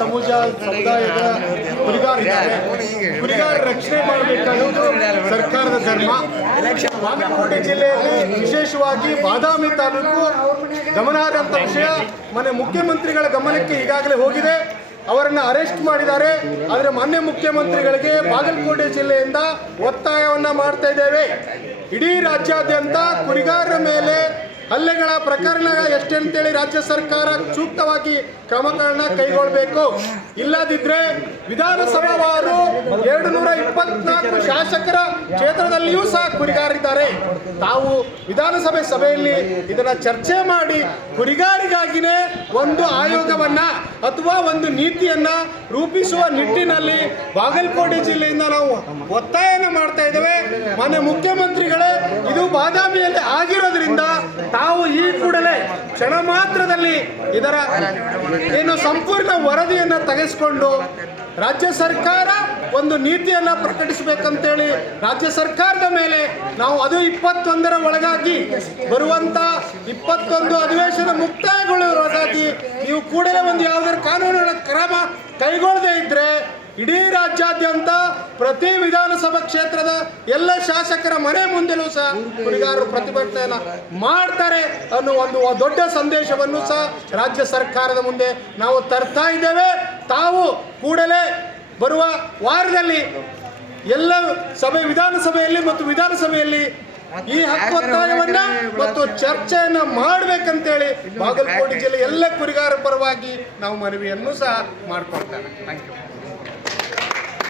ಸಮುದಾಯದ ಕುರಿಗಾರಿದ್ದಾರೆ. ಕುರಿಗಾರ ರಕ್ಷಣೆ ಮಾಡಬೇಕಾಗಿದ್ದು ಸರ್ಕಾರದ ಧರ್ಮ. ಬಾಗಲಕೋಟೆ ಜಿಲ್ಲೆಯಲ್ಲಿ ವಿಶೇಷವಾಗಿ ಬಾದಾಮಿ ತಾಲೂಕು ಗಮನಾರ್ಹಂತ ವಿಷಯ. ಮನೆ ಮುಖ್ಯಮಂತ್ರಿಗಳ ಗಮನಕ್ಕೆ ಈಗಾಗಲೇ ಹೋಗಿದೆ, ಅವರನ್ನು ಅರೆಸ್ಟ್ ಮಾಡಿದ್ದಾರೆ. ಆದರೆ ಮಾನ್ಯ ಮುಖ್ಯಮಂತ್ರಿಗಳಿಗೆ ಬಾಗಲಕೋಟೆ ಜಿಲ್ಲೆಯಿಂದ ಒತ್ತಾಯವನ್ನು ಮಾಡ್ತಾ ಇದ್ದೇವೆ. ಇಡೀ ರಾಜ್ಯಾದ್ಯಂತ ಕುರಿಗಾರರ ಮೇಲೆ ಹಲ್ಲೆಗಳ ಪ್ರಕರಣ ಎಷ್ಟಂತೇಳಿ ರಾಜ್ಯ ಸರ್ಕಾರ ಸೂಕ್ತವಾಗಿ ಕ್ರಮಗಳನ್ನ ಕೈಗೊಳ್ಳಬೇಕು. ಇಲ್ಲದಿದ್ದರೆ ವಿಧಾನಸಭಾವಾರು 224 ಶಾಸಕರ ಕ್ಷೇತ್ರದಲ್ಲಿಯೂ ಸಹ ಕುರಿಗಾರಿದ್ದಾರೆ. ತಾವು ವಿಧಾನಸಭೆ ಸಭೆಯಲ್ಲಿ ಇದನ್ನ ಚರ್ಚೆ ಮಾಡಿ ಕುರಿಗಾರಿಗಾಗಿನೇ ಒಂದು ಆಯೋಗವನ್ನ ಅಥವಾ ಒಂದು ನೀತಿಯನ್ನ ರೂಪಿಸುವ ನಿಟ್ಟಿನಲ್ಲಿ ಬಾಗಲಕೋಟೆ ಜಿಲ್ಲೆಯಿಂದ ನಾವು ಒತ್ತಾಯನ ಮಾಡ್ತಾ ಇದ್ದೇವೆ. ಮಾನ್ಯ ಮುಖ್ಯಮಂತ್ರಿಗಳೇ, ಇದು ಬಾದಾಮಿಯಲ್ಲಿ ಆಗಿರೋದ್ರಿಂದ ತಾವು ಈ ಕೂಡಲೇ ಕ್ಷಣ ಮಾತ್ರದಲ್ಲಿ ಇದರ ಏನು ಸಂಪೂರ್ಣ ವರದಿಯನ್ನು ತೆಗೆಸಿಕೊಂಡು ರಾಜ್ಯ ಸರ್ಕಾರ ಒಂದು ನೀತಿಯನ್ನು ಪ್ರಕಟಿಸಬೇಕಂತೇಳಿ ರಾಜ್ಯ ಸರ್ಕಾರದ ಮೇಲೆ ನಾವು ಅದು 21ರ ಒಳಗಾಗಿ ಬರುವಂತ 21 ಅಧಿವೇಶನ ಮುಕ್ತಾಯಗೊಳ್ಳುವುದರೊಳಗಾಗಿ ನೀವು ಕೂಡಲೇ ಒಂದು ಯಾವುದಾದ್ರು ಕಾನೂನಿನ ಕ್ರಮ ಕೈಗೊಳ್ಳದೇ ಇದ್ರೆ ಇಡೀ ರಾಜ್ಯಾದ್ಯಂತ ಪ್ರತಿ ವಿಧಾನಸಭಾ ಕ್ಷೇತ್ರದ ಎಲ್ಲ ಶಾಸಕರ ಮನೆ ಮುಂದೆಲೂ ಸಹ ಕುರಿಗಾರರು ಪ್ರತಿಭಟನೆಯನ್ನು ಮಾಡ್ತಾರೆ ಅನ್ನೋ ಒಂದು ದೊಡ್ಡ ಸಂದೇಶವನ್ನು ಸಹ ರಾಜ್ಯ ಸರ್ಕಾರದ ಮುಂದೆ ನಾವು ತರ್ತಾ ಇದ್ದೇವೆ. ತಾವು ಕೂಡಲೇ ಬರುವ ವಾರದಲ್ಲಿ ಎಲ್ಲ ವಿಧಾನಸಭೆಯಲ್ಲಿ ಮತ್ತು ವಿಧಾನಸಭೆಯಲ್ಲಿ ಈ ಹಕ್ಕು ಒತ್ತಾಯವನ್ನ ಮತ್ತು ಚರ್ಚೆಯನ್ನ ಮಾಡಬೇಕಂತೇಳಿ ಬಾಗಲಕೋಟೆ ಜಿಲ್ಲೆ ಎಲ್ಲ ಕುರಿಗಾರರ ಪರವಾಗಿ ನಾವು ಮನವಿಯನ್ನು ಸಹ ಮಾಡ್ಕೊಳ್ತೇವೆ. Thank you.